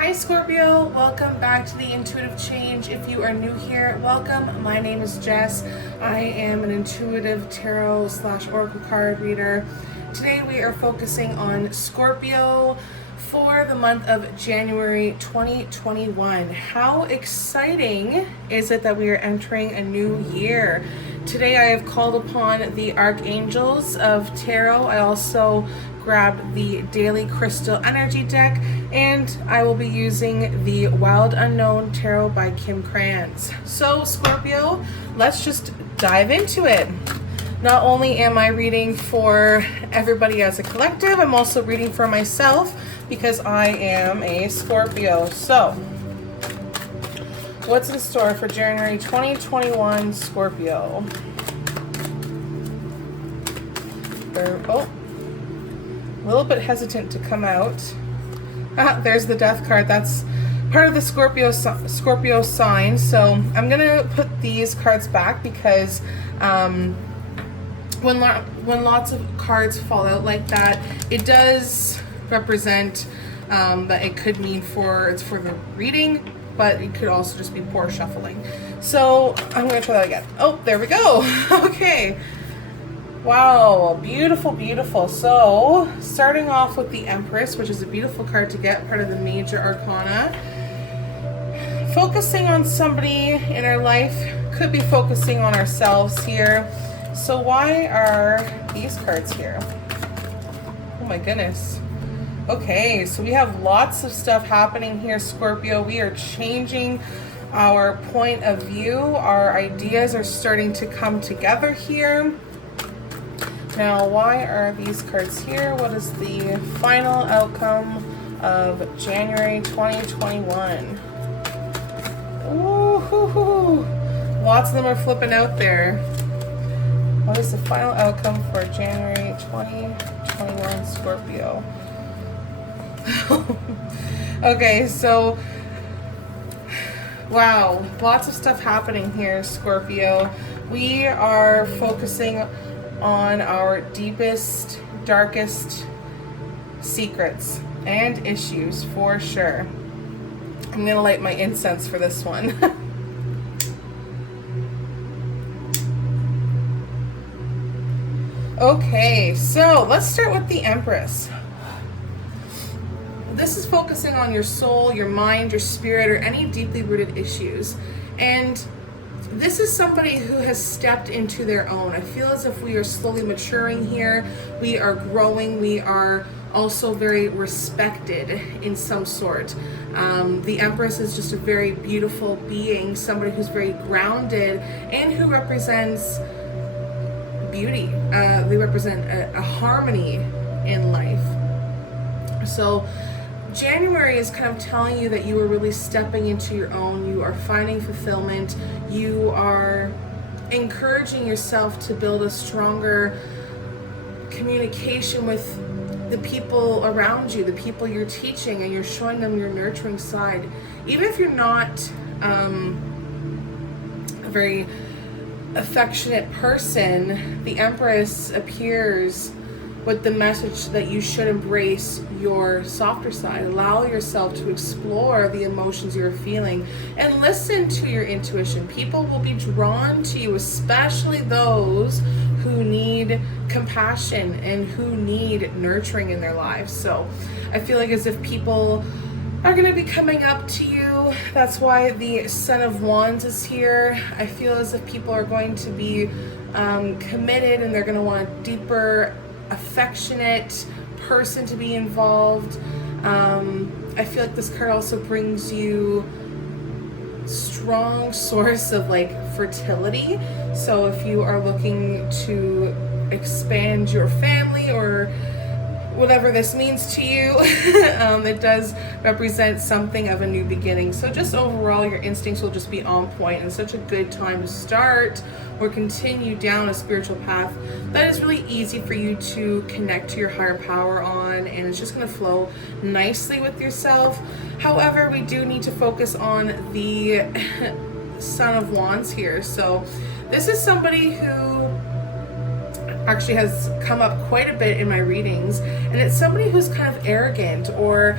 Hi Scorpio, welcome back to the Intuitive Change. If you are new here, welcome. My name is Jess. I am an intuitive tarot / oracle card reader. Today we are focusing on Scorpio for the month of January 2021. How exciting is it that we are entering a new year? Today I have called upon the archangels of tarot. I also grabbed the daily crystal energy deck, and I will be using the Wild Unknown Tarot by Kim Krans. So Scorpio, let's just dive into it. Not only am I reading for everybody as a collective, I'm also reading for myself because I am a Scorpio. So what's in store for January 2021 Scorpio? A little bit hesitant to come out. There's the Death card. That's part of the Scorpio sign. So I'm gonna put these cards back because when lots of cards fall out like that, it does represent that it could mean it's for the reading, but it could also just be poor shuffling. So I'm gonna try that again. Oh, there we go. Okay. Wow, beautiful, beautiful. So starting off with the Empress, which is a beautiful card to get, part of the major arcana. Focusing on somebody in our life, could be focusing on ourselves here. So why are these cards here? Oh my goodness. Okay, so we have lots of stuff happening here, Scorpio. We are changing our point of view. Our ideas are starting to come together here. Now, why are these cards here? What is the final outcome of January 2021? Ooh, lots of them are flipping out there. What is the final outcome for January 2021 Scorpio? Okay, so wow, lots of stuff happening here, Scorpio. We are focusing on our deepest, darkest secrets and issues for sure. I'm gonna light my incense for this one. Okay, so let's start with the Empress. This is focusing on your soul, your mind, your spirit, or any deeply rooted issues. And this is somebody who has stepped into their own. I feel as if we are slowly maturing here. We are growing. We are also very respected in some sort. The Empress is just a very beautiful being, somebody who's very grounded and who represents beauty. They represent a harmony in life. So January is kind of telling you that you are really stepping into your own. You are finding fulfillment. You are encouraging yourself to build a stronger communication with the people around you, the people you're teaching, and you're showing them your nurturing side. Even if you're not a very affectionate person, the Empress appears with the message that you should embrace your softer side. Allow yourself to explore the emotions you're feeling and listen to your intuition. People will be drawn to you, especially those who need compassion and who need nurturing in their lives. So I feel like as if people are going to be coming up to you. That's why the Son of Wands is here. I feel as if people are going to be committed, and they're going to want a deeper, affectionate person to be involved. I feel like this card also brings you strong source of like fertility. So if you are looking to expand your family or whatever this means to you, it does represent something of a new beginning. So just overall, your instincts will just be on point, and such a good time to start or continue down a spiritual path that is really easy for you to connect to your higher power on, and it's just going to flow nicely with yourself. However, we do need to focus on the Son of Wands here. So this is somebody who actually has come up quite a bit in my readings, and it's somebody who's kind of arrogant or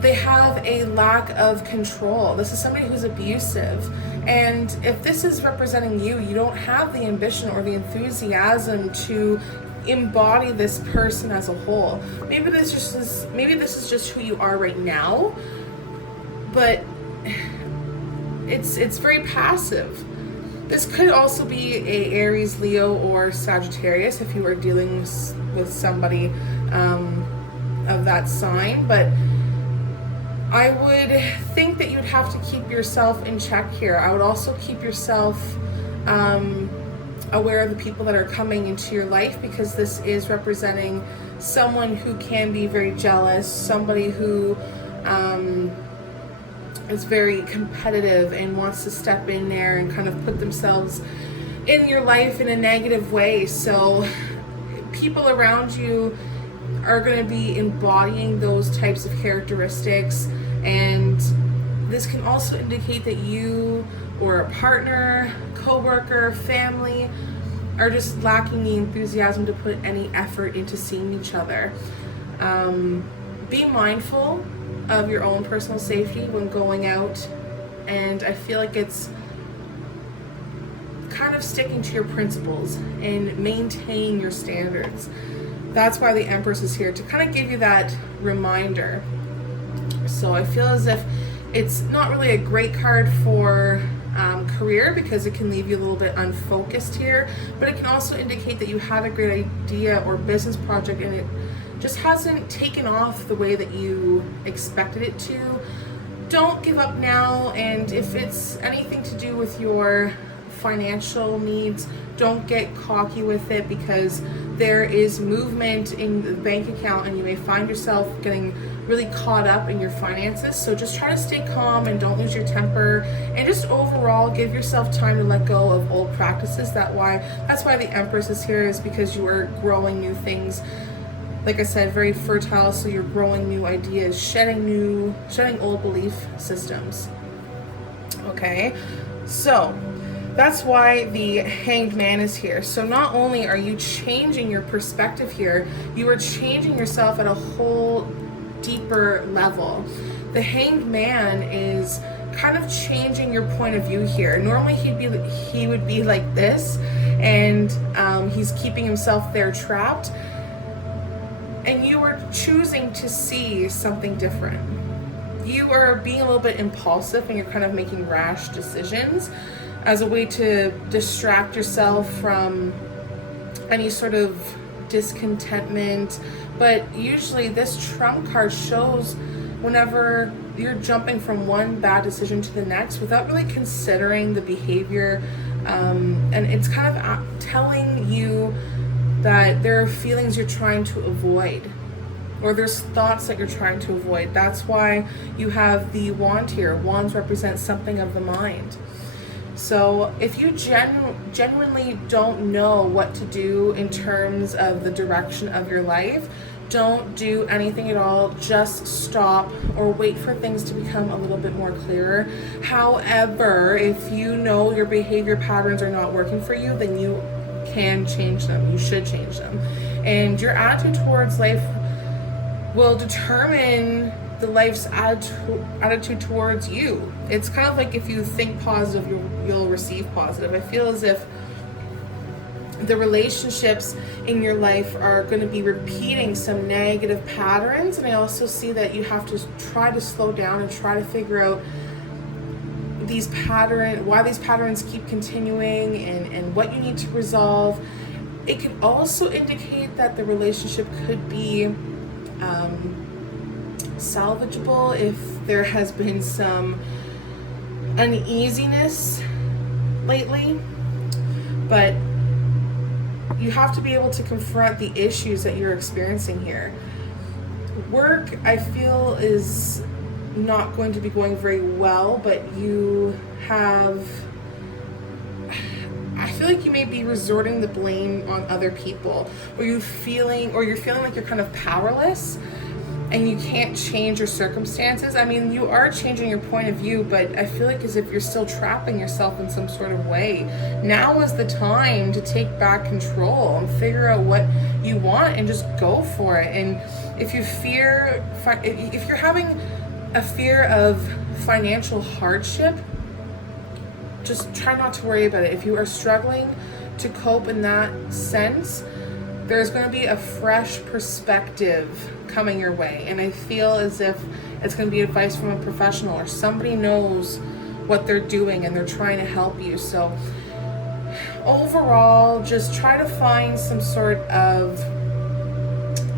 they have a lack of control. This is somebody who's abusive. And if this is representing you, you don't have the ambition or the enthusiasm to embody this person as a whole. Maybe this is just who you are right now, but it's very passive. This could also be a Aries, Leo, or Sagittarius if you are dealing with somebody of that sign. But I would think that you'd have to keep yourself in check here. I would also keep yourself aware of the people that are coming into your life, because this is representing someone who can be very jealous, somebody who is very competitive and wants to step in there and kind of put themselves in your life in a negative way. So people around you are going to be embodying those types of characteristics, and this can also indicate that you or a partner, co-worker, family are just lacking the enthusiasm to put any effort into seeing each other. Be mindful of your own personal safety when going out, and I feel like it's kind of sticking to your principles and maintain your standards. That's why the Empress is here, to kind of give you that reminder. So I feel as if it's not really a great card for career, because it can leave you a little bit unfocused here, but it can also indicate that you had a great idea or business project and it just hasn't taken off the way that you expected it to. Don't give up now, and if it's anything to do with your financial needs, don't get cocky with it, because there is movement in the bank account and you may find yourself getting really caught up in your finances. So just try to stay calm and don't lose your temper, and just overall give yourself time to let go of old practices. That's why the Empress is here, is because you are growing new things. Like I said, very fertile, so you're growing new ideas, shedding old belief systems. Okay, so that's why the Hanged Man is here. So not only are you changing your perspective here, you are changing yourself at a whole deeper level. The Hanged Man is kind of changing your point of view here. Normally he would be like this, and he's keeping himself there trapped, and you are choosing to see something different. You are being a little bit impulsive and you're kind of making rash decisions as a way to distract yourself from any sort of discontentment. But usually this trump card shows whenever you're jumping from one bad decision to the next without really considering the behavior, and it's kind of telling you that there are feelings you're trying to avoid, or there's thoughts that you're trying to avoid. That's why you have the Wand here. Wands represent something of the mind. So if you genuinely don't know what to do in terms of the direction of your life, don't do anything at all. Just stop or wait for things to become a little bit more clearer. However, if you know your behavior patterns are not working for you, then you can change them. You should change them. And your attitude towards life will determine the life's attitude towards you. It's kind of like if you think positive, you'll receive positive. I feel as if the relationships in your life are going to be repeating some negative patterns, and I also see that you have to try to slow down and try to figure out why these patterns keep continuing, and what you need to resolve. It could also indicate that the relationship could be salvageable if there has been some uneasiness lately, but you have to be able to confront the issues that you're experiencing here. Work, I feel, is not going to be going very well, but I feel like you may be resorting the blame on other people, or you're feeling like you're kind of powerless and you can't change your circumstances. I mean, you are changing your point of view, but I feel like as if you're still trapping yourself in some sort of way. Now is the time to take back control and figure out what you want and just go for it. And if you're having a fear of financial hardship, just try not to worry about it. If you are struggling to cope in that sense, there's going to be a fresh perspective coming your way. And I feel as if it's going to be advice from a professional, or somebody knows what they're doing and they're trying to help you. So overall, just try to find some sort of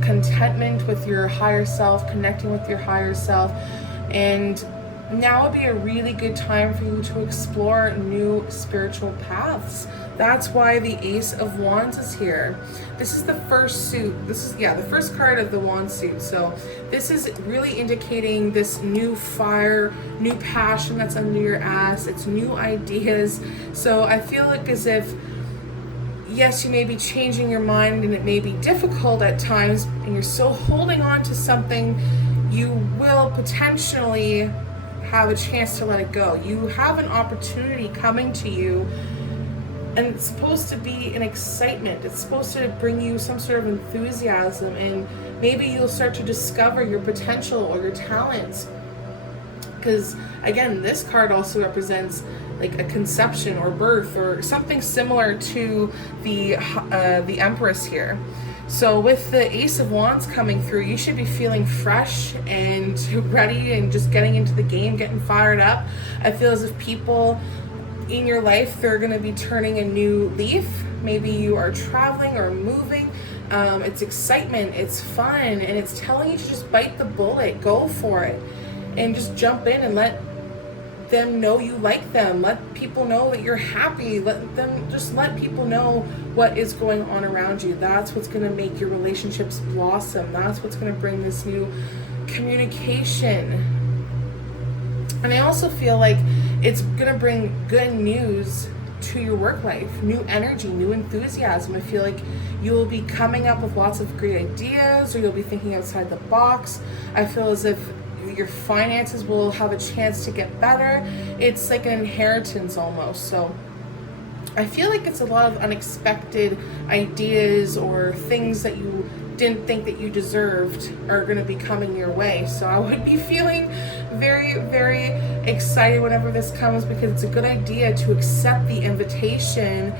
contentment with your higher self, connecting with your higher self. And now would be a really good time for you to explore new spiritual paths. That's why the Ace of Wands is here. This is the first suit. This is, the first card of the Wand suit. So this is really indicating this new fire, new passion that's under your ass. It's new ideas. So I feel like as if, yes, you may be changing your mind and it may be difficult at times, and you're still holding on to something, you will potentially have a chance to let it go. You have an opportunity coming to you, and it's supposed to be an excitement. It's supposed to bring you some sort of enthusiasm, and maybe you'll start to discover your potential or your talents. Because again, this card also represents like a conception or birth or something similar to the Empress here. So with the Ace of Wands coming through, you should be feeling fresh and ready and just getting into the game, getting fired up. I feel as if people in your life, they're going to be turning a new leaf. Maybe you are traveling or moving. It's excitement, it's fun, and it's telling you to just bite the bullet, go for it, and just jump in and let them know you like them. Let people know that you're happy. Let people know what is going on around you. That's what's going to make your relationships blossom. That's what's going to bring this new communication. And I also feel like it's going to bring good news to your work life, new energy, new enthusiasm. I feel like you'll be coming up with lots of great ideas, or you'll be thinking outside the box. I feel as if your finances will have a chance to get better. It's like an inheritance almost. So I feel like it's a lot of unexpected ideas or things that you didn't think that you deserved are going to be coming your way. So I would be feeling very, very excited whenever this comes, because it's a good idea to accept the invitation,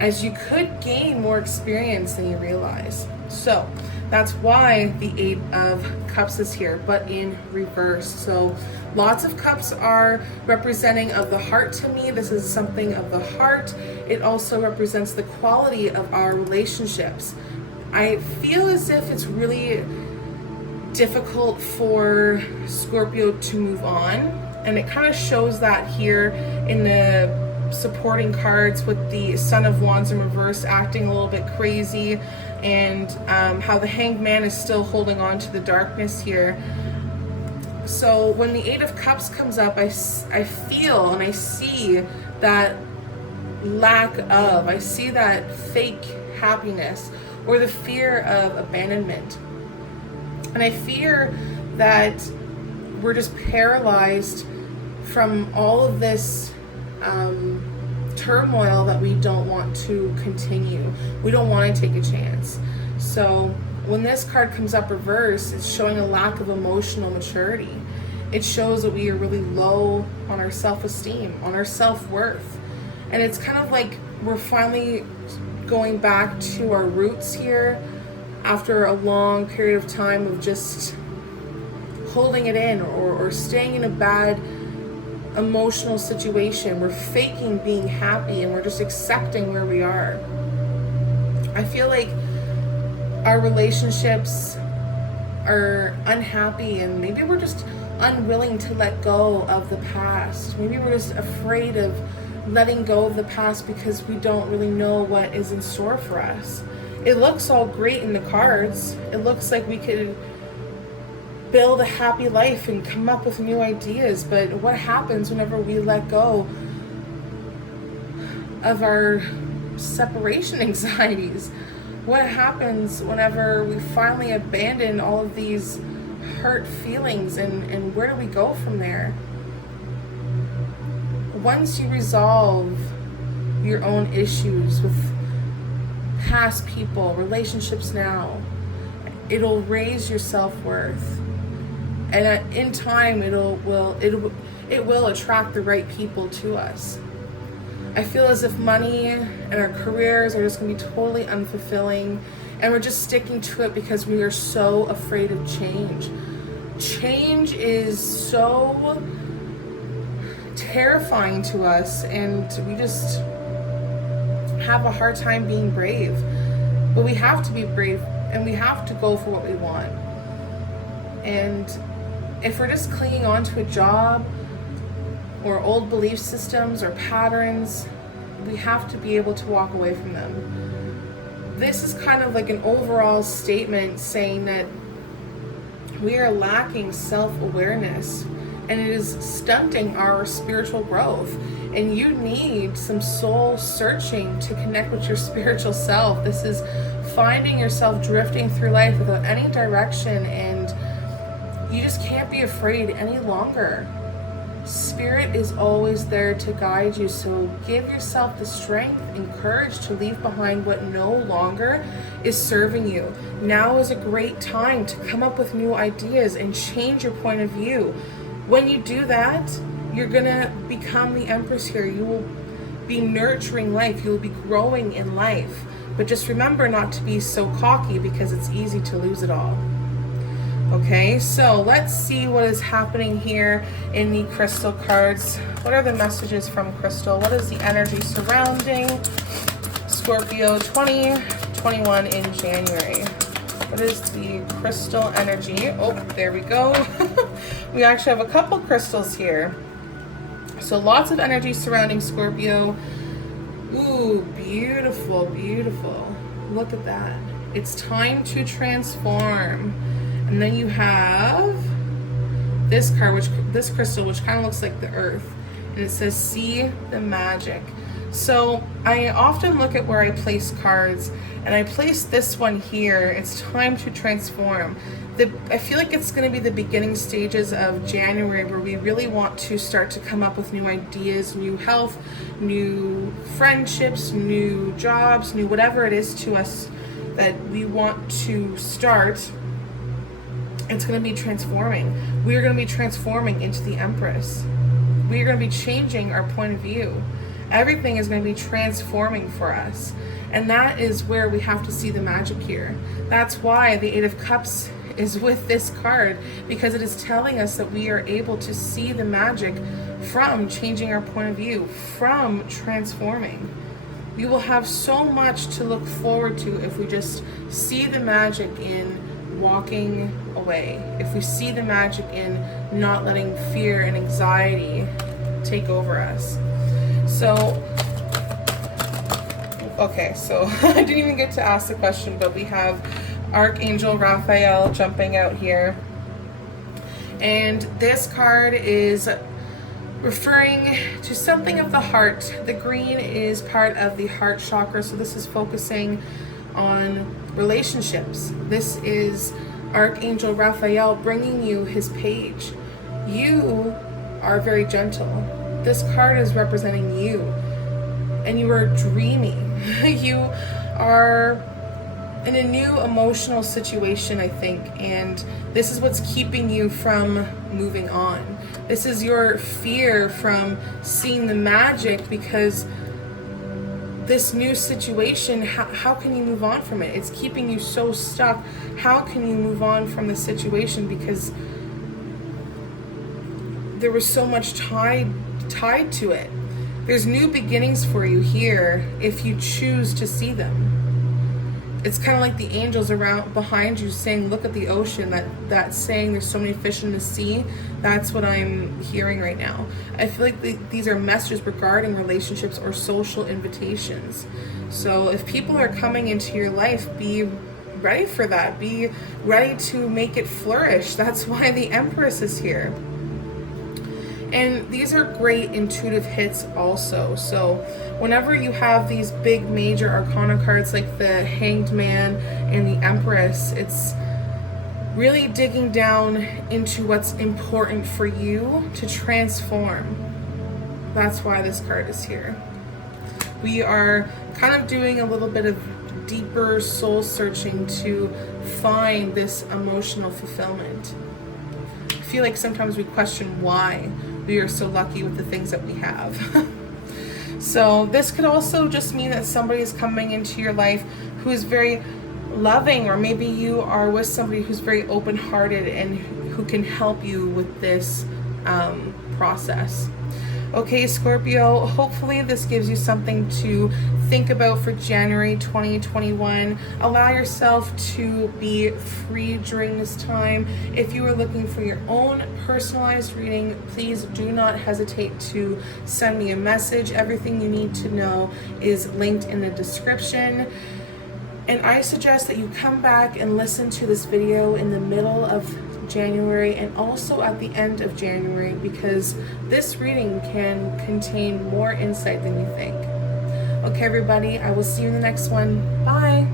as you could gain more experience than you realize. So that's why the Eight of Cups is here, but in reverse. So lots of cups are representing of the heart to me. This is something of the heart. It also represents the quality of our relationships. I feel as if it's really difficult for Scorpio to move on, and it kind of shows that here in the supporting cards with the Son of Wands in reverse acting a little bit crazy, and how the Hanged Man is still holding on to the darkness here. So when the Eight of Cups comes up, I feel and I see that lack of, I see that fake happiness or the fear of abandonment. And I fear that we're just paralyzed from all of this turmoil that we don't want to continue. We don't want to take a chance. So when this card comes up reverse, it's showing a lack of emotional maturity. It shows that we are really low on our self-esteem, on our self-worth. And it's kind of like we're finally going back to our roots here after a long period of time of just holding it in or staying in a bad emotional situation. We're faking being happy and we're just accepting where we are. I feel like our relationships are unhappy, and maybe we're just unwilling to let go of the past. Maybe we're just afraid of letting go of the past because we don't really know what is in store for us. It looks all great in the cards. It looks like we could build a happy life and come up with new ideas, but what happens whenever we let go of our separation anxieties? What happens whenever we finally abandon all of these hurt feelings, and where do we go from there? Once you resolve your own issues with past people, relationships now, it'll raise your self-worth. And in time, it will attract the right people to us. I feel as if money and our careers are just going to be totally unfulfilling, and we're just sticking to it because we are so afraid of change. Change is so terrifying to us, and we just have a hard time being brave. But we have to be brave, and we have to go for what we want. And if we're just clinging on to a job or old belief systems or patterns, we have to be able to walk away from them. This is kind of like an overall statement saying that we are lacking self-awareness, and it is stunting our spiritual growth. And you need some soul searching to connect with your spiritual self. This is finding yourself drifting through life without any direction, and you just can't be afraid any longer. Spirit is always there to guide you, so give yourself the strength and courage to leave behind what no longer is serving you. Now is a great time to come up with new ideas and change your point of view. When you do that, you're gonna become the Empress here. You will be nurturing life. You will be growing in life. But just remember not to be so cocky, because it's easy to lose it all. Okay, so let's see what is happening here in the crystal cards. What are the messages from Crystal? What is the energy surrounding Scorpio 2021 in January? What is the crystal energy? Oh, there we go. We actually have a couple crystals here. So lots of energy surrounding Scorpio. Ooh, beautiful, beautiful. Look at that. It's time to transform. And then you have this card, this crystal, which kind of looks like the earth. And it says, see the magic. So I often look at where I place cards, and I place this one here. It's time to transform. I feel like it's going to be the beginning stages of January, where we really want to start to come up with new ideas, new health, new friendships, new jobs, new whatever it is to us that we want to start. It's going to be transforming. We are going to be transforming into the Empress. We are going to be changing our point of view. Everything is going to be transforming for us. And that is where we have to see the magic here. That's why the Eight of Cups is with this card, because it is telling us that we are able to see the magic from changing our point of view, from transforming. We will have so much to look forward to if we just see the magic in walking away, if we see the magic in not letting fear and anxiety take over us. So, okay, so I didn't even get to ask the question, but we have Archangel Raphael jumping out here. And this card is referring to something of the heart. The green is part of the heart chakra, so this is focusing on relationships. This is Archangel Raphael bringing you his page. You are very gentle. This card is representing you, and you are dreaming. You are in a new emotional situation, I think, and this is what's keeping you from moving on. This is your fear from seeing the magic, because this new situation, how can you move on from it? It's keeping you so stuck. How can you move on from the situation? Because there was so much tied to it. There's new beginnings for you here if you choose to see them. It's kind of like the angels around behind you saying, look at the ocean, that's saying there's so many fish in the sea. That's what I'm hearing right now. I feel like these are messages regarding relationships or social invitations. So if people are coming into your life, be ready for that. Be ready to make it flourish. That's why the Empress is here. And these are great intuitive hits also. So whenever you have these big major arcana cards like the Hanged Man and the Empress, it's really digging down into what's important for you to transform. That's why this card is here. We are kind of doing a little bit of deeper soul searching to find this emotional fulfillment. feel like sometimes we question why we are so lucky with the things that we have. So this could also just mean that somebody is coming into your life who is very loving, or maybe you are with somebody who's very open-hearted and who can help you with this process. Okay, Scorpio, hopefully this gives you something to think about for January 2021. Allow yourself to be free during this time. If you are looking for your own personalized reading, please do not hesitate to send me a message. Everything you need to know is linked in the description. And I suggest that you come back and listen to this video in the middle of January and also at the end of January, because this reading can contain more insight than you think. Okay, everybody, I will see you in the next one. Bye.